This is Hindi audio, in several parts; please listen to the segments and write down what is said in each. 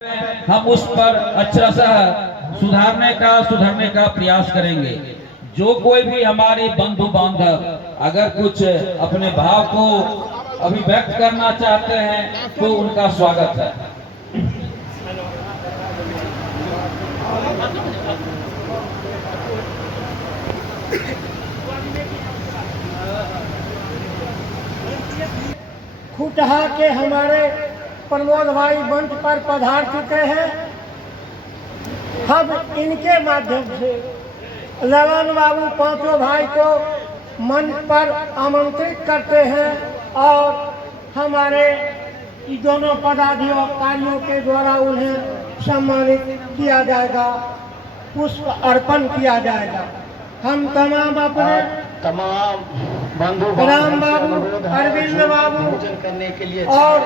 हम उस पर अक्षरशः सुधरने का प्रयास करेंगे। जो कोई भी हमारे बंधु बांधव अगर कुछ अपने भाव को अभिव्यक्त करना चाहते हैं तो उनका स्वागत है। खुटहा के हमारे प्रमोद भाई मंच पर पधार चुके हैं। हम इनके माध्यम से ललन बाबू पांचों भाई को मंच पर आमंत्रित करते हैं और हमारे दोनों पदाधिकारियों के द्वारा उन्हें सम्मानित किया जाएगा, पुष्प अर्पण किया जाएगा। हम तमाम अपने राम बाबू, अरविंद बाबू करने के लिए और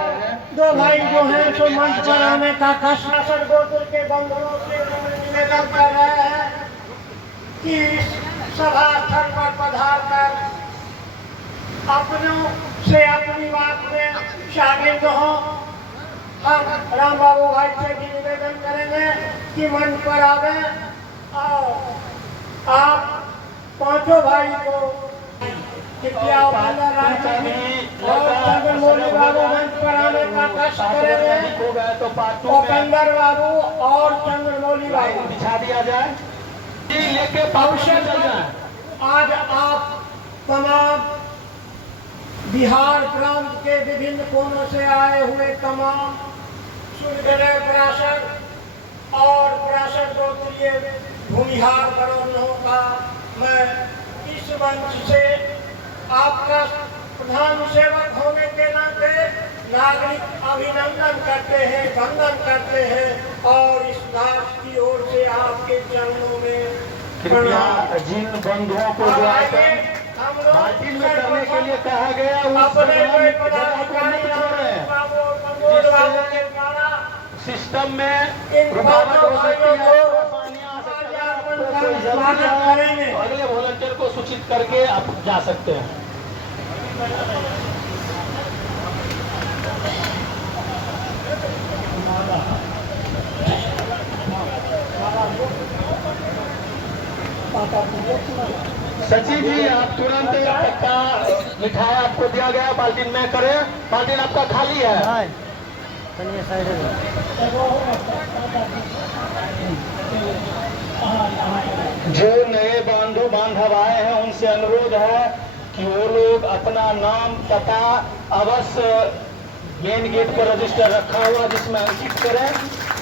दो भाई जो हैं सो मंच पर आने का शासन गोकुल के बंधुओं से निवेदन कर रहे हैं कि सभा स्थल पर पधार कर अपनों से अपनी बात में शामिल हो। हम राम बाबू भाई से भी निवेदन करेंगे कि मंच पर आवे और आप पांचों भाई को चंद्रमौली बाबू मंच पर आने का कष्ट करेंगे। उपेंद्र बाबू और चंद्रमौली बाबू दिखा दिया जाए, लेके अवसर पर आज आप तमाम बिहार प्रांत के विभिन्न कोनों से आए हुए तमाम सूर्यदेव पराशर और पराशर गोत्रीय भूमिहार बड़ों का मैं इस मंच से आपका प्रधान सेवक होने के नाते नागरिक अभिनंदन करते हैं, वंदन करते हैं और इस राष्ट्र की ओर से आपके चरणों में कृपया जिन बंधुओं को जो हम लोग बातचीत में करने के लिए कहा गया अपने कोई पदाधिकारी के द्वारा सिस्टम में इन रुकावट हो सकती है, करेंगे। अगले वॉलंटियर को सूचित करके आप जा सकते हैं। सचिव जी, आप तुरंत पक्का मिठाई आपको दिया गया बाल्टीन में करें। बाल्टीन आपका खाली है। जो नए बंधु बांधव आए हैं उनसे अनुरोध है कि वो लोग अपना नाम पता अवश्य मेन गेट पर रजिस्टर रखा हुआ जिसमें अंकित करें,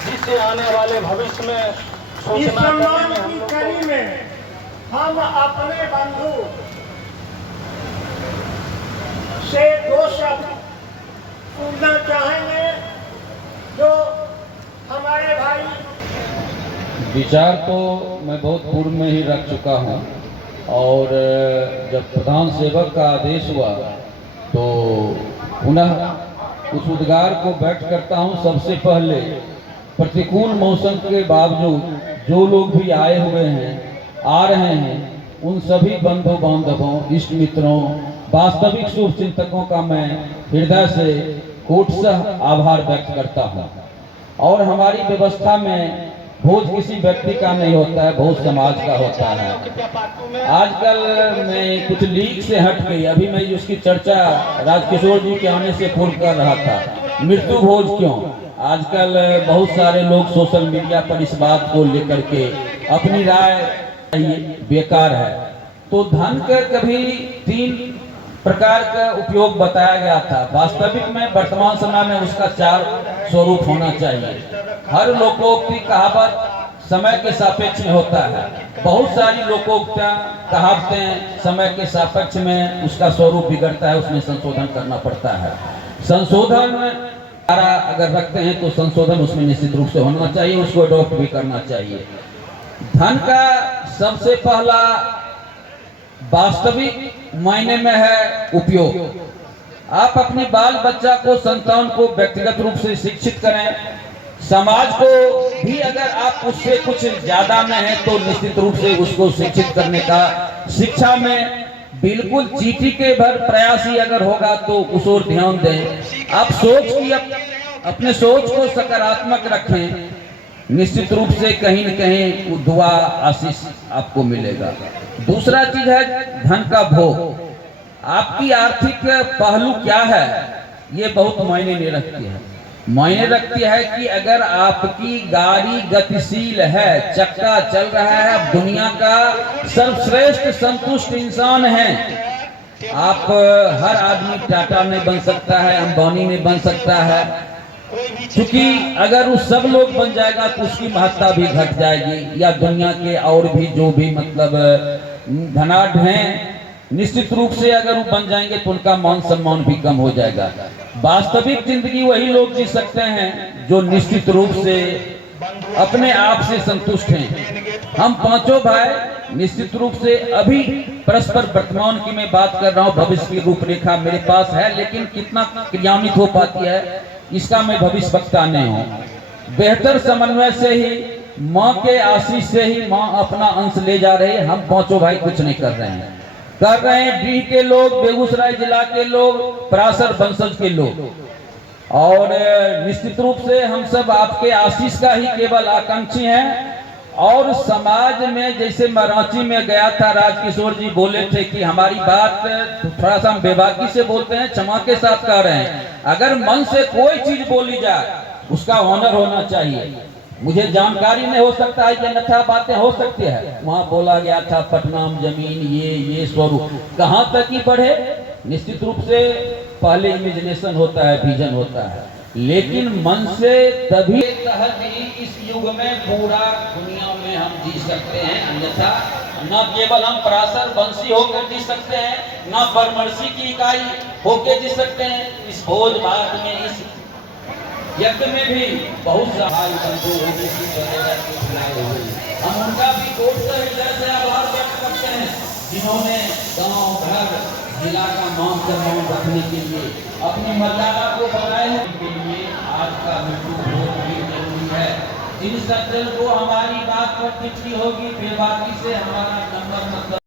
जिससे आने वाले भविष्य में इस सूचना सम्मान की कड़ी में हम अपने बंधु से दो शब्द सुनना चाहेंगे। जो हमारे भाई विचार तो मैं बहुत पूर्व में ही रख चुका हूँ और जब प्रधान सेवक का आदेश हुआ तो पुनः उस उद्गार को व्यक्त करता हूँ। सबसे पहले प्रतिकूल मौसम के बावजूद जो लोग भी आए हुए हैं, आ रहे हैं, उन सभी बंधु बांधवों, इष्ट मित्रों, वास्तविक शुभ चिंतकों का मैं हृदय से कोटसः आभार व्यक्त करता हूँ। और हमारी व्यवस्था में भोज किसी व्यक्ति का नहीं होता है, भोज समाज का होता है। आजकल मैं कुछ लीक से हट गई, अभी मैं उसकी चर्चा राजकिशोर जी के आने से पूर्व कर रहा था। मृत्यु भोज क्यों? आजकल बहुत सारे लोग सोशल मीडिया पर इस बात को लेकर के अपनी राय बेकार है। तो धन का कभी 3 प्रकार का उपयोग बताया गया था। वास्तविक में वर्तमान समय में उसका 4 स्वरूप होना चाहिए। हर लोकोक्ति कहावत समय के सापेक्ष में होता है। बहुत सारी लोकोक्तियां कहावतें समय के सापेक्ष में उसका स्वरूप बिगड़ता है, उसमें संशोधन करना पड़ता है। संशोधन अगर रखते हैं तो संशोधन उसमें निश्चित रूप से होना चाहिए, उसको अडॉप्ट भी करना चाहिए। धन का सबसे पहला वास्तविक मायने में है उपयोग। आप अपने बाल बच्चा को, संतान को व्यक्तिगत रूप से शिक्षित करें। समाज को भी अगर आप उससे कुछ ज्यादा में है तो निश्चित रूप से उसको शिक्षित करने का, शिक्षा में बिल्कुल चीटी के भर प्रयास ही अगर होगा तो उस ओर ध्यान दें। आप सोच की अपने सोच को सकारात्मक रखें, निश्चित रूप से कहीं न कहीं वो दुआ आशीष आपको मिलेगा। दूसरा चीज है धन का भोग। आपकी आर्थिक पहलू क्या है ये बहुत मायने नहीं रखती है। मायने रखती है कि अगर आपकी गाड़ी गतिशील है, चक्का चल रहा है, आप दुनिया का सर्वश्रेष्ठ संतुष्ट इंसान हैं। आप हर आदमी टाटा नहीं बन सकता है, अंबानी नहीं बन सकता है, क्योंकि अगर वो सब लोग बन जाएगा तो उसकी महत्ता भी घट जाएगी, या दुनिया के और भी जो भी मतलब धनाढ़ हैं निश्चित रूप से अगर वो बन जाएंगे तो उनका मान सम्मान भी कम हो जाएगा। वास्तविक जिंदगी वही लोग जी सकते हैं जो निश्चित रूप से अपने आप से संतुष्ट हैं। हम पांचों भाई निश्चित रूप से अभी परस्पर वर्तमान की मैं बात कर रहा हूँ, भविष्य की रूपरेखा मेरे पास है, लेकिन कितना क्रियान्वित हो पाती है इसका मैं भविष्य वक्ता नहीं हूँ। बेहतर समन्वय से ही, माँ के आशीष से ही माँ अपना अंश ले जा रहे हैं। हम पांचों भाई कुछ नहीं कर रहे हैं, कर रहे हैं डीह के लोग, बेगूसराय जिला के लोग, पराशर वंशज के लोग। और निश्चित रूप से हम सब आपके आशीष का ही केवल आकांक्षी हैं। और समाज में जैसे मैं रांची में गया था, राजकिशोर जी बोले थे कि हमारी बात थोड़ा सा हम बेबाकी से बोलते हैं, क्षमा के साथ कह रहे हैं, अगर मन से कोई चीज बोली जाए उसका ऑनर होना चाहिए। मुझे जानकारी नहीं हो सकता है कि अन्यथा बातें हो सकती है। वहां बोला गया था पटना में जमीन ये स्वरूप कहाँ तक ही बढ़े। निश्चित रूप से पहले इमेजिनेशन होता है, विजन होता है, लेकिन मन से तभी तहत ही इस युग में पूरा दुनिया में हम जी सकते हैं। अन्यथा न केवल हम पराशर वंशी होकर जी सकते हैं, न परमर्शी की इकाई होकर जी सकते हैं। इस भोज भात में, इस यज्ञ में भी बहुत सहाय बंधु होने की हम उनका भी कोट हृदय से आभार व्यक्त करते हैं, जिन्होंने गांव घर जिला का मान सम्मान रखने के लिए, अपनी मर्यादा को बनाए रखने के लिए आज का मृत्यु बहुत भी जरूरी है। जिन सज्जन को हमारी बात पर तिथि होगी, बेबाकी से हमारा नंबर मतलब